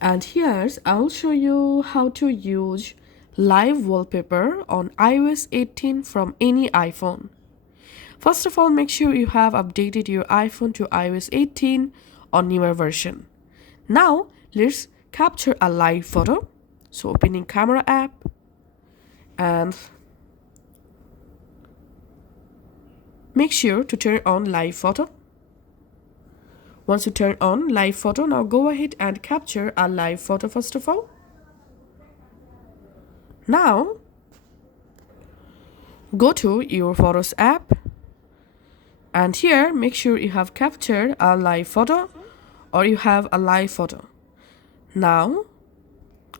And here's I'll show you how to use live wallpaper on iOS 18 from any iPhone. First of all, make sure you have updated your iPhone to iOS 18 or newer version. Now let's capture a live photo. So opening camera app and make sure to turn on live photo. Once you turn on live photo, now go ahead and capture a live photo first of all. Now go to your Photos app and here make sure you have captured a live photo or you have a live photo. Now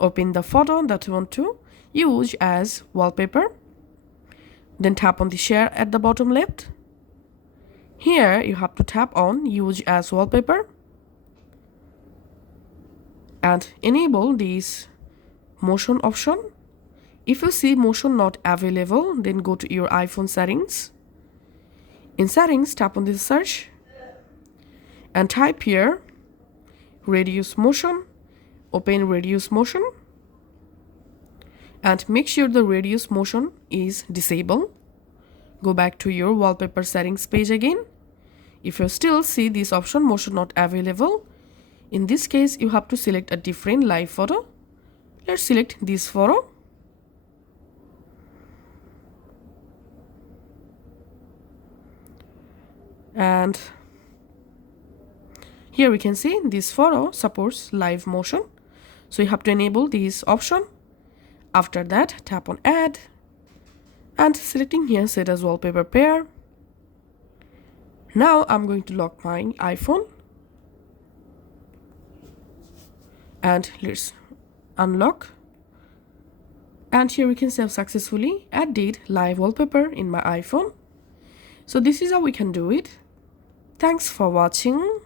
open the photo that you want to use as wallpaper. Then tap on the share at the bottom left. Here you have to tap on use as wallpaper and enable this motion option. If you see motion not available, then go to your iPhone settings. In settings, tap on the search and type here reduce motion. Open reduce motion and make sure the reduce motion is disabled. Go back to your wallpaper settings page again. If you still see this option motion not available, in this case you have to select a different live photo. Let's select this photo. And here we can see this photo supports live motion. So you have to enable this option. After that, tap on add and selecting here set as wallpaper pair. Now I'm going to lock my iPhone and let's unlock. And here we can see I've successfully added live wallpaper in my iPhone. So this is how we can do it. Thanks for watching.